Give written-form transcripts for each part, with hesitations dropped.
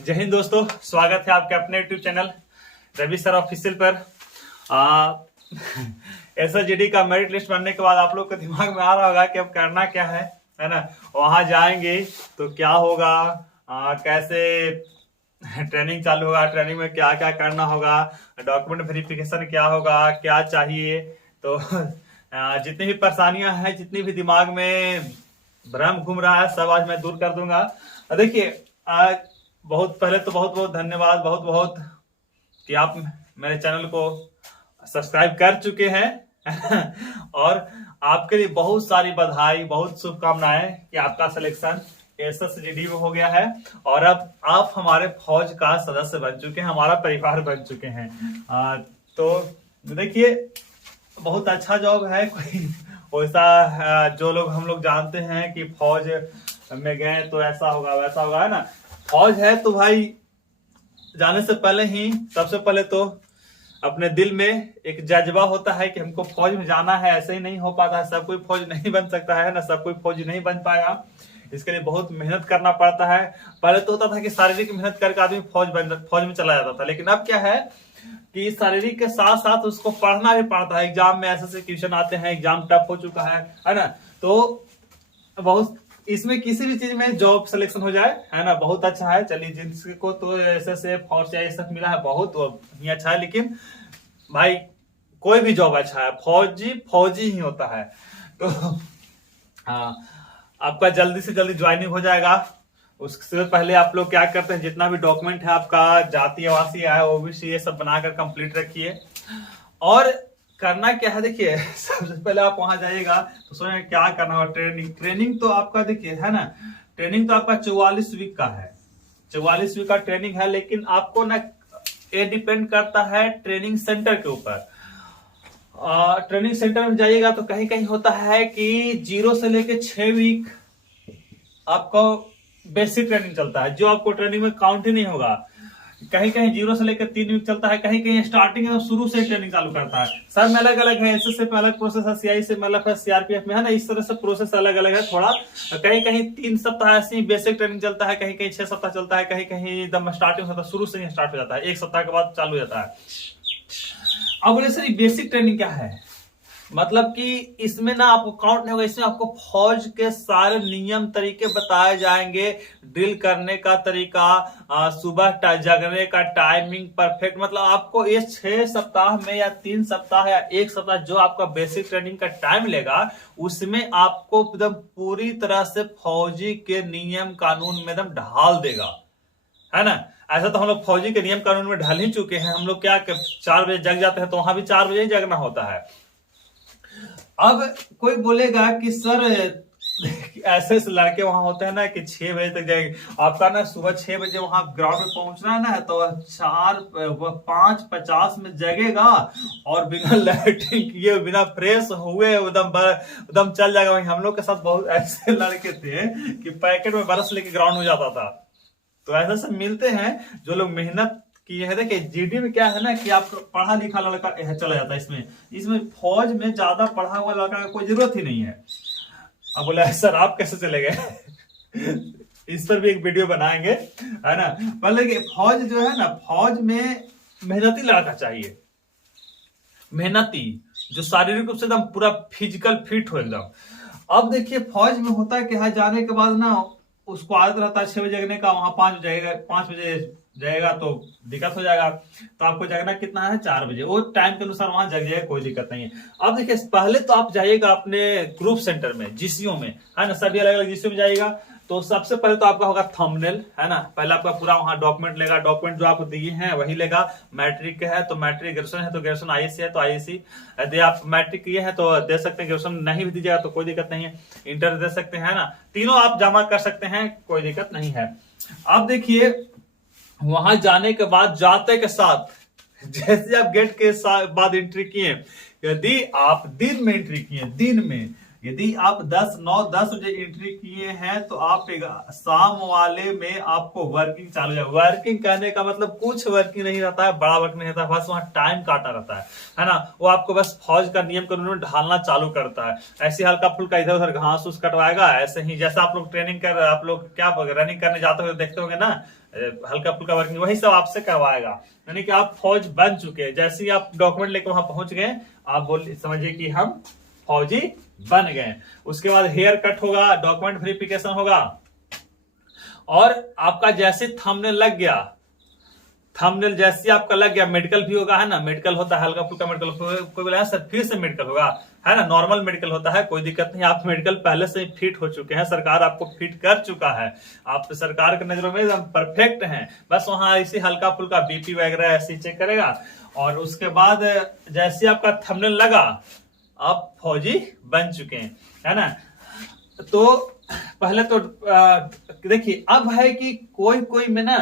जय हिंद दोस्तों, स्वागत है आपके अपने YouTube channel Ravi sir official पर। एसएसजीडी का मेरिट लिस्ट बनने के बाद आप लोग के दिमाग में आ रहा होगा कि अब करना क्या है ना। वहां जाएंगे तो क्या होगा, कैसे ट्रेनिंग चालू होगा, ट्रेनिंग में क्या क्या करना होगा, डॉक्यूमेंट वेरिफिकेशन क्या होगा, क्या चाहिए। तो जितनी भी परेशानियां हैं, जितनी भी दिमाग में भ्रम घूम रहा है, सब आज मैं दूर कर दूंगा। देखिए, बहुत पहले तो बहुत बहुत धन्यवाद, बहुत बहुत कि आप मेरे चैनल को सब्सक्राइब कर चुके हैं और आपके लिए बहुत सारी बधाई, बहुत शुभकामनाएं कि आपका सिलेक्शन एसएसजीडी में हो गया है और अब आप हमारे फौज का सदस्य बन चुके हैं, हमारा परिवार बन चुके हैं। तो देखिए, बहुत अच्छा जॉब है। कोई वैसा जो लोग हम लोग जानते हैं कि फौज में गए तो ऐसा होगा वैसा होगा, है ना। फौज है तो भाई जाने से पहले ही सबसे पहले तो अपने दिल में एक जज्बा होता है कि हमको फौज में जाना है। ऐसे ही नहीं हो पाता है, सब कोई फौज नहीं बन सकता है ना, सब कोई फौज नहीं बन पाएगा। इसके लिए बहुत मेहनत करना पड़ता है। पहले तो होता था कि शारीरिक मेहनत करके आदमी फौज में चला जाता था, लेकिन अब क्या है कि शारीरिक के साथ साथ उसको पढ़ना भी पड़ता है। एग्जाम में ऐसे क्वेश्चन आते हैं, एग्जाम टफ हो चुका है ना। तो बहुत इसमें किसी भी चीज में जॉब सिलेक्शन हो जाए, है ना, बहुत अच्छा है। चलिए, जिसको तो ऐसे फौज ये सब मिला है बहुत ही अच्छा है, लेकिन भाई कोई भी जॉब अच्छा है, फौजी ही होता है। तो हाँ, आपका जल्दी से जल्दी ज्वाइनिंग हो जाएगा। उससे पहले आप लोग क्या करते हैं, जितना भी डॉक्यूमेंट है आपका, जाति आवासीय है, ओबीसी, ये सब बनाकर कंप्लीट रखिए। और करना क्या है, देखिए, सबसे पहले आप वहां जाइएगा तो सोचेंगे क्या करना होगा। ट्रेनिंग तो आपका देखिए, है ना, ट्रेनिंग तो आपका 44 वीक का है, 44 वीक का ट्रेनिंग है। लेकिन आपको ना ये डिपेंड करता है ट्रेनिंग सेंटर के ऊपर। ट्रेनिंग सेंटर में जाइएगा तो कहीं कहीं होता है कि 0 से लेके 6 वीक आपको बेसिक ट्रेनिंग चलता है, जो आपको ट्रेनिंग में काउंट ही नहीं होगा। कहीं कहीं 0 से लेकर 3 वीक चलता है, कहीं कहीं स्टार्टिंग में शुरू से ट्रेनिंग चालू करता है। सर में अलग अलग है, एसएस में अलग प्रोसेस है, सीआई से अलग है, सीआरपीएफ में, है ना, इस तरह से प्रोसेस अलग अलग है थोड़ा। कहीं कहीं 3 सप्ताह ऐसे बेसिक ट्रेनिंग चलता है, कहीं कहीं 6 सप्ताह चलता है, कहीं कहीं एकदम स्टार्टिंग होता है, शुरू से ही स्टार्ट हो जाता है, 1 सप्ताह के बाद चालू हो जाता है। अब बोले सर बेसिक ट्रेनिंग क्या है, मतलब कि इसमें ना आपको काउंट नहीं होगा, इसमें आपको फौज के सारे नियम तरीके बताए जाएंगे, ड्रिल करने का तरीका, सुबह जगने का टाइमिंग परफेक्ट। मतलब आपको ये 6 सप्ताह में या 3 सप्ताह या 1 सप्ताह जो आपका बेसिक ट्रेनिंग का टाइम लेगा, उसमें आपको एकदम पूरी तरह से फौजी के नियम कानून में एकदम ढाल देगा, है ना। ऐसा तो हम लोग फौजी के नियम कानून में ढल ही चुके हैं। हम लोग क्या 4 बजे जग जाते हैं, तो वहां भी 4 बजे ही जगना होता है। अब कोई बोलेगा कि सर ऐसे लड़के वहां होते हैं ना कि 6 बजे तक जाएंगे। आपका ना सुबह 6 बजे वहां ग्राउंड में पहुंचना है ना, तो 5:50 में जगेगा और बिना लैट्रिन किए, बिना फ्रेश हुए एकदम चल जाएगा। वहीं हम लोग के साथ बहुत ऐसे लड़के थे कि पैकेट में बरस लेके ग्राउंड में जाता था। तो ऐसे सब मिलते हैं जो लोग मेहनत किए हैं। देखिए, जीडी में क्या है ना कि आप पढ़ा लिखा लड़का चला जाता है। इसमें फौज में ज्यादा पढ़ा हुआ लड़का का कोई जरूरत ही नहीं है। अब बोला सर आप कैसे चले गए इस पर भी एक वीडियो बनाएंगे, है ना। मतलब फौज जो है ना, फौज में मेहनती लड़का चाहिए, मेहनती, जो शारीरिक रूप से एकदम पूरा फिजिकल फिट हो एकदम। अब देखिए, फौज में होता है कि यहाँ जाने के बाद ना उसको आदत रहता है 6 बजे जगने का, वहां 5 बजे जाएगा तो दिक्कत हो जाएगा। तो आपको जगना कितना है, 4 बजे, वो टाइम के अनुसार वहां जग जाएगा, कोई दिक्कत नहीं है। अब देखिए, पहले तो आप जाइएगा अपने ग्रुप सेंटर में, जीसीओ में, है ना, सभी अलग अलग जीसीओ में जाइएगा। तो सबसे पहले तो आपका होगा थंबनेल, है ना। पहले आपका पूरा वहां डॉक्यूमेंट लेगा, डॉक्यूमेंट जो आपको दिए हैं वही लेगा। मैट्रिक के है तो मैट्रिक, ग्रेजुएशन है तो ग्रेजुएशन, आईएससी है तो आईएससी। यदि आप मैट्रिक किए हैं तो दे सकते हैं, ग्रेजुएशन नहीं भी दीजिएगा तो कोई दिक्कत नहीं है, इंटर दे सकते हैं, ना। तीनों आप जमा कर सकते हैं, कोई दिक्कत नहीं है। अब देखिए, वहां जाने के बाद जाते के साथ जैसे आप गेट के बाद एंट्री किए, यदि आप दिन में एंट्री किए, दिन में यदि आप 9-10 बजे एंट्री किए हैं तो आप शाम वाले में आपको वर्किंग चालू है। वर्किंग कहने का मतलब कुछ वर्किंग नहीं रहता है, बड़ा वर्क नहीं रहता है, बस वहां टाइम काटा रहता है ना। वो आपको बस फौज का नियम कानून ढालना चालू करता है। ऐसे हल्का फुल्का इधर उधर घास उस कटवाएगा। ऐसे ही जैसे आप लोग ट्रेनिंग कर, आप लोग क्या रनिंग करने जाते हो देखते होंगे ना, हल्का फुल्का वर्किंग वही सब आपसे करवाएगा। यानी कि आप फौज बन चुके हैं। जैसे ही आप डॉक्यूमेंट लेकर वहां पहुंच गए, आप बोल समझिए कि हम फौजी बन गए। उसके बाद हेयर कट होगा, डॉक्यूमेंट वेरिफिकेशन होगा, और आपका जैसे थंबनेल लग गया, थंबनेल जैसे आपका लग गया, मेडिकल भी होगा, है ना। मेडिकल होता है हल्का फुल्का मेडिकल, कोई बोला सर फिर से मेडिकल होगा, है ना। नॉर्मल मेडिकल होता है, कोई दिक्कत नहीं। आप मेडिकल पहले से ही फिट हो चुके हैं, सरकार आपको फिट कर चुका है, आप सरकार की नजरों में एकदम परफेक्ट हैं। बस वहां ऐसे हल्का फुल्का बीपी वगैरह ऐसे चेक करेगा, और उसके बाद जैसे आपका थंबनेल लगा, आप फौजी बन चुके हैं, है ना। तो पहले तो देखिए, अब है कि कोई कोई में ना,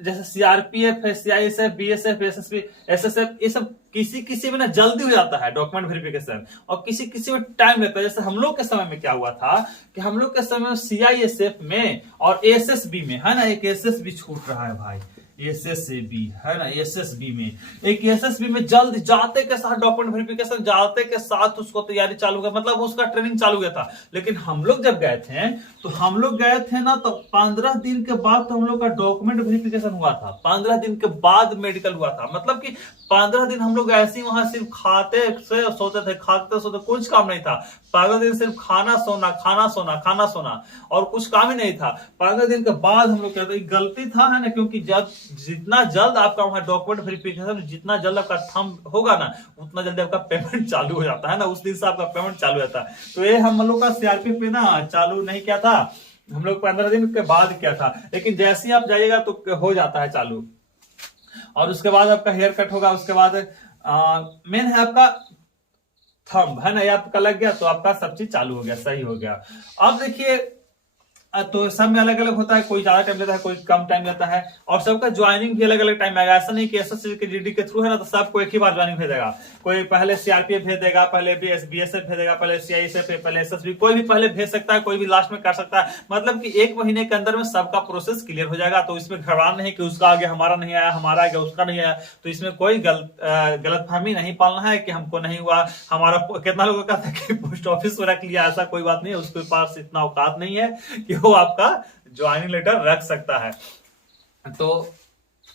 जैसे सीआरपीएफ है, सीआईएसएफ, बीएसएफ, एसएसबी, एसएसएफ, ये सब किसी किसी में ना जल्दी हो जाता है डॉक्यूमेंट वेरिफिकेशन, और किसी किसी में टाइम लगता है। जैसे हम लोग के समय में क्या हुआ था कि हम लोग के समय में सीआईएसएफ में और एसएसबी में, है ना, एक एसएसबी छूट रहा है भाई, एसएसबी, है ना, एसएसबी में एक एसएसबी में जल्द जाते के साथ डॉक्यूमेंट वेरिफिकेशन, जाते के साथ उसको तैयारी चालू हुआ, मतलब उसका ट्रेनिंग चालू हुआ था। लेकिन हम लोग जब गए थे, तो हम लोग गए थे ना, तो 15 दिन के बाद तो हम लोग का डॉक्यूमेंट वेरिफिकेशन हुआ था। 15 दिन के बाद मेडिकल हुआ था। मतलब कि 15 दिन हम लोग ऐसे ही वहां सिर्फ खाते से सोते थे, खाते सोते, कुछ काम नहीं था। 15 दिन सिर्फ खाना सोना, खाना सोना, खाना सोना, और कुछ काम ही नहीं था। 15 दिन के बाद हम लोग कहते गलती था, है ना, क्योंकि जब जितना जल्द आपका वहां डॉक्यूमेंट वेरिफिकेशन, जितना जल्द आपका थंब होगा ना, उतना जल्दी आपका पेमेंट चालू हो जाता है ना, उस दिन से आपका पेमेंट चालू होता है। तो ये हम लोग का सीआरपीएफ पे ना चालू नहीं किया था, हम लोग 15 दिन के बाद किया था। लेकिन जैसे ही आप जाइएगा तो हो जाता है चालू। और उसके बाद आपका हेयर कट होगा, उसके बाद मेन है आपका थंब, है ना, ये आपका लग गया तो आपका सब चीज चालू हो गया, सही हो गया। अब देखिए, तो सब में अलग अलग होता है, कोई ज्यादा टाइम लेता है, कोई कम टाइम लेता है, और सबका ज्वाइनिंग भी अलग अलग टाइम आएगा। ऐसा नहीं कि एसएससी के जीडी के थ्रू है ना तो सबको एक ही बार ज्वाइनिंग भेजेगा। कोई पहले सीआरपीएफ भेज देगा, पहले बीएसएफ भेजेगा, पहले सीआईएसएफ, पहले एसएसबी, कोई भी पहले भेज सकता है, कोई भी लास्ट में कर सकता है। मतलब कि 1 महीने के अंदर में सबका प्रोसेस क्लियर हो जाएगा। तो इसमें घबराना नहीं कि उसका आगे हमारा नहीं आया, हमारा आगे उसका नहीं आया। तो इसमें कोई गलतफहमी नहीं पालना है कि हमको नहीं हुआ, हमारा कितना लोगों का था कि पोस्ट ऑफिस में रख लिया, ऐसा कोई बात नहीं है। उसके पास इतना औकात नहीं है कि वो आपका ज्वाइनिंग लेटर रख सकता है। तो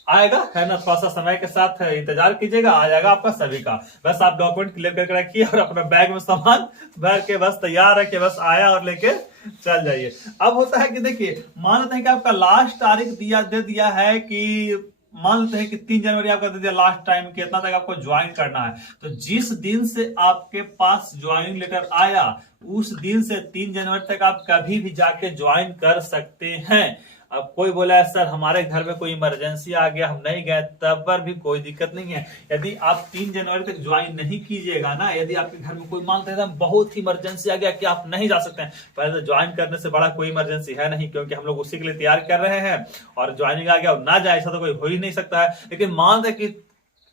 आएगा, है ना, थोड़ा सा समय के साथ इंतजार कीजिएगा, आ जाएगा आपका सभी का। बस आप डॉक्यूमेंट क्लियर करके रखिए और अपना बैग में सामान भर के बस तैयार रखिए, बस आया और लेके चल जाइए। अब होता है कि देखिए, मान लेते हैं कि आपका लास्ट तारीख दे दिया है कि मान लेते हैं कि 3 जनवरी आपका दे दिया लास्ट टाइम, कितना तक आपको ज्वाइन करना है। तो जिस दिन से आपके पास ज्वाइनिंग लेटर आया, उस दिन से 3 जनवरी तक आप कभी भी जाके ज्वाइन कर सकते हैं। अब कोई बोला है सर हमारे घर में कोई इमरजेंसी आ गया, हम नहीं गए, तब पर भी कोई दिक्कत नहीं है। यदि आप 3 जनवरी तक ज्वाइन नहीं कीजिएगा ना, यदि आपके घर में कोई मानते हैं बहुत ही इमरजेंसी आ गया कि आप नहीं जा सकते हैं, पहले तो ज्वाइन करने से बड़ा कोई इमरजेंसी है नहीं, क्योंकि हम लोग उसी के लिए तैयार कर रहे हैं। और ज्वाइनिंग आ गया और ना जाए, ऐसा तो कोई हो ही नहीं सकता है। लेकिन मान लें कि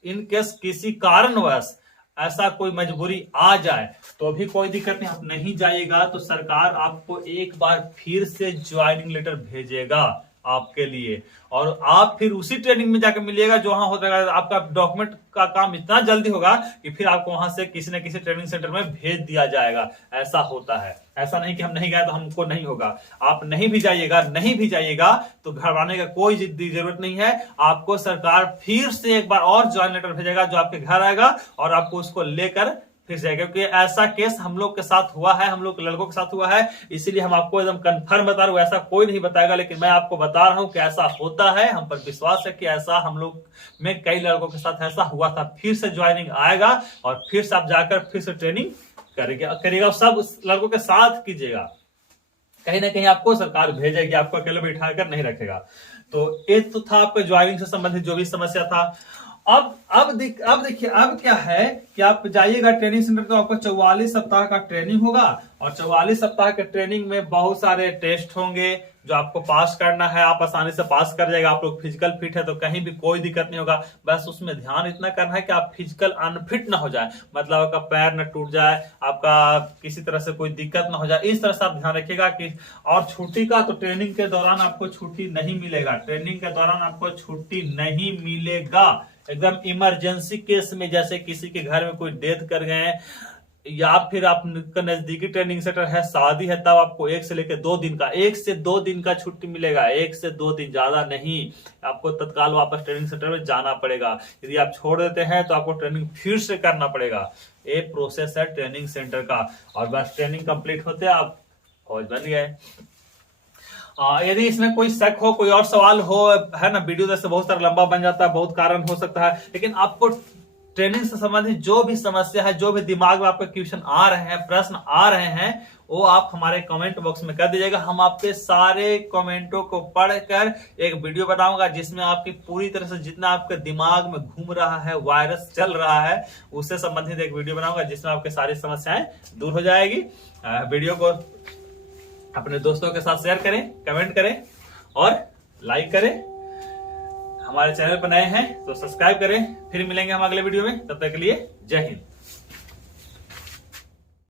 इन केस किसी कारणवश ऐसा कोई मजबूरी आ जाए तो भी कोई दिक्कत नहीं, आप नहीं जाइएगा तो सरकार आपको एक बार फिर से ज्वाइनिंग लेटर भेजेगा आपके लिए, और आप फिर उसी ट्रेनिंग में जाकर मिलिएगा जो वहां हो जाएगा। आपका डॉक्यूमेंट का काम इतना जल्दी होगा कि फिर आपको वहां से किसी न किसी ट्रेनिंग सेंटर में भेज दिया जाएगा। ऐसा होता है, ऐसा नहीं कि हम नहीं गए तो हमको नहीं होगा। आप नहीं भी जाइएगा तो घबराने का कोई जरूरत नहीं है। आपको सरकार फिर से एक बार और ज्वाइन लेटर भेजेगा जो आपके घर आएगा, और आपको उसको लेकर फिर से, क्योंकि ऐसा केस हम लोग के साथ हुआ है, हम लोग लड़कों के साथ हुआ है, इसीलिए हम आपको एकदम कंफर्म बता रहे हो। ऐसा कोई नहीं बताएगा, लेकिन मैं आपको बता रहा हूं कि ऐसा होता है। हम पर विश्वास है कि ऐसा हम लोग में कई लड़कों के साथ ऐसा हुआ था। फिर से ज्वाइनिंग आएगा और फिर से आप जाकर फिर से ट्रेनिंग करेगा। सब लड़कों के साथ कीजिएगा, कहीं ना कहीं आपको सरकार भेजेगी, आपको अकेले बैठा कर नहीं रखेगा। तो ये तो था आपके ज्वाइनिंग से संबंधित जो भी समस्या था। अब देखिए, अब क्या है कि आप जाइएगा ट्रेनिंग सेंटर, तो आपको 44 सप्ताह का ट्रेनिंग होगा, और 44 सप्ताह के ट्रेनिंग में बहुत सारे टेस्ट होंगे जो आपको पास करना है। आप आसानी से पास कर जाएगा। आप लोग फिजिकल फिट है तो कहीं भी कोई दिक्कत नहीं होगा। बस उसमें ध्यान इतना करना है कि आप फिजिकल अनफिट ना हो जाए, मतलब आपका पैर न टूट जाए, आपका किसी तरह से कोई दिक्कत ना हो जाए, इस तरह से आप ध्यान रखिएगा कि। और छुट्टी का तो ट्रेनिंग के दौरान आपको छुट्टी नहीं मिलेगा, ट्रेनिंग के दौरान आपको छुट्टी नहीं मिलेगा। एकदम इमरजेंसी केस में, जैसे किसी के घर में कोई डेथ कर गए या फिर आपका नजदीकी ट्रेनिंग सेंटर है, शादी है, तब आपको 1 से लेकर 2 दिन का 1 से 2 दिन का छुट्टी मिलेगा। 1 से 2 दिन, ज्यादा नहीं। आपको तत्काल वापस ट्रेनिंग सेंटर में जाना पड़ेगा। यदि आप छोड़ देते हैं तो आपको ट्रेनिंग फिर से करना पड़ेगा। ये प्रोसेस है ट्रेनिंग सेंटर का। और बस ट्रेनिंग कंप्लीट होते आप फौज बन गए। यदि इसमें कोई शक हो, कोई और सवाल हो, है ना, वीडियो जैसे बहुत सारा लंबा बन जाता है, बहुत कारण हो सकता है, लेकिन आपको ट्रेनिंग से संबंधित जो भी समस्या है, जो भी दिमाग में आपके क्वेश्चन आ रहे हैं, प्रश्न आ रहे हैं, वो आप हमारे कमेंट बॉक्स में कर दीजिएगा। हम आपके सारे कमेंटों को पढ़कर एक वीडियो बनाऊंगा जिसमें आपकी पूरी तरह से जितना आपके दिमाग में घूम रहा है, वायरस चल रहा है, उससे संबंधित एक वीडियो बनाऊंगा जिसमें आपकी सारी समस्याएं दूर हो जाएगी। वीडियो को अपने दोस्तों के साथ शेयर करें, कमेंट करें और लाइक करें। हमारे चैनल पर नए हैं तो सब्सक्राइब करें। फिर मिलेंगे हम अगले वीडियो में, तब तक के लिए जय हिंद।